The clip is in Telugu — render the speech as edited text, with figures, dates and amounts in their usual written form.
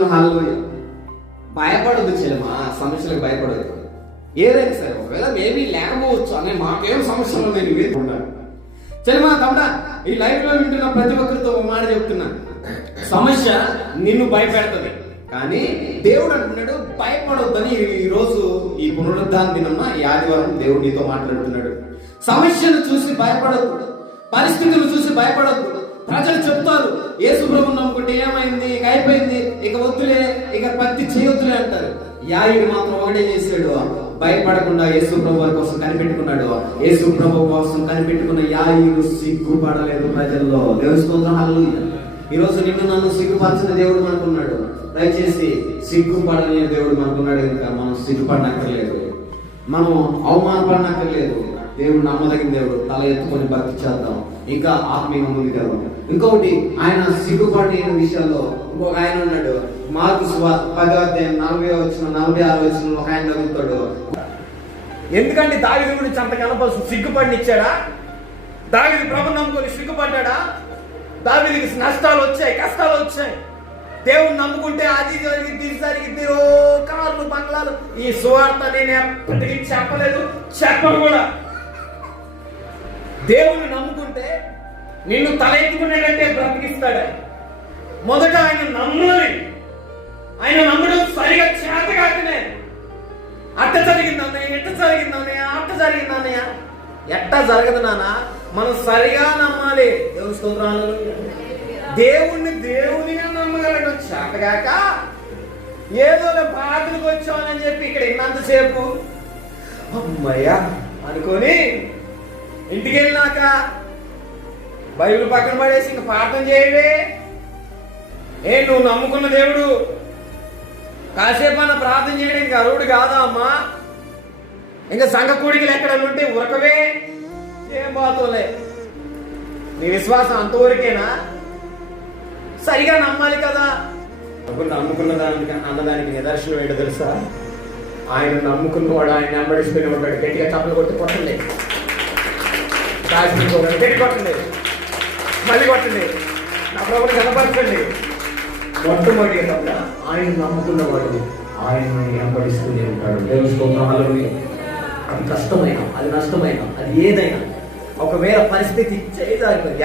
స్తోత్రం, హల్లెలూయా. భయపడద్దు చెల్లెమా, సమస్యలకు భయపడదు. ఏదైనా సరే ఒకవేళ మేబీ లేకపోవచ్చు అనే మాకేం సమస్యలు నేను వేసుకుంటాను. చెల్లెమా తమ్ముడా, ఈ లైఫ్ లో వింటున్న ప్రతి ఒక్కరితో ఒక మాట చెప్తున్నా, సమస్య నిన్ను భయపెడుతుంది కానీ దేవుడు అంటున్నాడు భయపడొద్దని. ఈ రోజు ఈ పునరుద్ధాన దినమా, ఈ ఆదివారం దేవుడు నీతో మాట్లాడుతున్నాడు. సమస్యను చూసి భయపడద్దు, పరిస్థితులు చూసి భయపడద్దు. ప్రజలు చెప్తారు యేసు ప్రభువుని నమ్ముకుంటే ఏమైంది, ఇక అయిపోయింది, ఇక వద్దులే, ఇక పత్తి చేయొద్దులే అంటారు. యాయుడు మాత్రం ఒకటే చేశాడు, భయపడకుండా యేసు ప్రభు వారి కోసం కనిపెట్టుకున్నాడు. యేసు ప్రభు కోసం కనిపెట్టుకున్న యాయుడు సిగ్గుపడలేదు ప్రజల్లో. దేవుని స్తోత్రం, హల్లెలూయా. ఈ రోజు నిన్ను నన్ను సిగ్గుపరచిన దేవుడు మనకున్నాడు. దయచేసి సిగ్గుపడని దేవుడు మనకున్నాడు కనుక మనం సిగ్గుపడనక్కర్లేదు, మనం అవమానపడనక్కర్లేదు. దేవుడు నమ్మదగిన దేవుడు. తల ఎత్తుకొని భక్తి చేద్దాం, ఇంకా ఆత్మీయంగా ముందుకెళ్దాం. ఇంకొకటి, ఆయన సిగ్గుపడిన విషయాల్లో ఇంకొక ఆయన ఉన్నాడు. మార్కు సువార్త 10:40-46 ఒక ఆయన తగులుతాడు. ఎందుకంటే దావీదు గురించి అంత కనపరుసు సిగ్గుపడినిచ్చాడా? దావీదు ప్రభుని నమ్ముకొని సిగ్గుపడ్డా? దావీదుకి నష్టాలు వచ్చాయి, కష్టాలు వచ్చాయి. దేవుని నమ్ముకుంటే అది జరిగింది, ఇది జరిగింది, కార్లు, బంగ్లాలు. ఈ సువార్త నేను ఎప్పటికీ చెప్పలేదు, చెప్పను కూడా. దేవుని నమ్ముకుంటే నిన్ను తల ఎత్తుకునేటంటే బ్రతికిస్తాడు. మొదట ఆయన నమ్మాలి. ఆయన నమ్మడం సరిగా చేతగాకనే. అట్ట జరిగిందన్నయ్య, ఎట్ట జరిగిందన్నయ్య, అట్ట జరిగిందన్నయ్య, ఎట్ట జరగదు నాన్న. మనం సరిగా నమ్మాలి. దేవుని స్తోత్రాలు. దేవునిగా నమ్మగలడం చేతగాక ఏదో బాధలకు వచ్చామని చెప్పి ఇక్కడ ఇన్నంతసేపు అమ్మయ్యా అనుకొని ఇంటికి వెళ్ళినాక బైబిల్ పక్కన పడేసి ఇంక ప్రార్థన చేయవే. నువ్వు నమ్ముకున్న దేవుడు కాసేపు అన్న ప్రార్థన చేయడానికి అరువుడు కాదా అమ్మా? ఇంకా సంఘ కూడికలు ఎక్కడ ఉంటే ఉరకవే. ఏం బాతోలే, నీ విశ్వాసం అంతవరకేనా? సరిగా నమ్మాలి కదా. నమ్ముకున్న దానికి అన్నదానికి నిదర్శనం ఏంటో తెలుసా? ఆయన నమ్ముకున్నవాడు ఆయన వెంబడిస్తూనే ఉంటాడు. గట్టిగా చప్పలు కొట్టి కొట్టండి, గట్టి కొట్టండి, మళ్ళీ కొట్టండి, నా ప్రభుని కనపరచండి. మొట్టమొదటి తప్ప ఆయన నమ్ముకున్నవాడు ఆయన వెంబడిస్తూనే ఉంటాడు. దేవుని స్తోత్రం, హల్లెలూయా. అది కష్టమైనా, అది నష్టమైనా, అది ఏదైనా, ఒకవేళ పరిస్థితి చేయదారిపోయింది.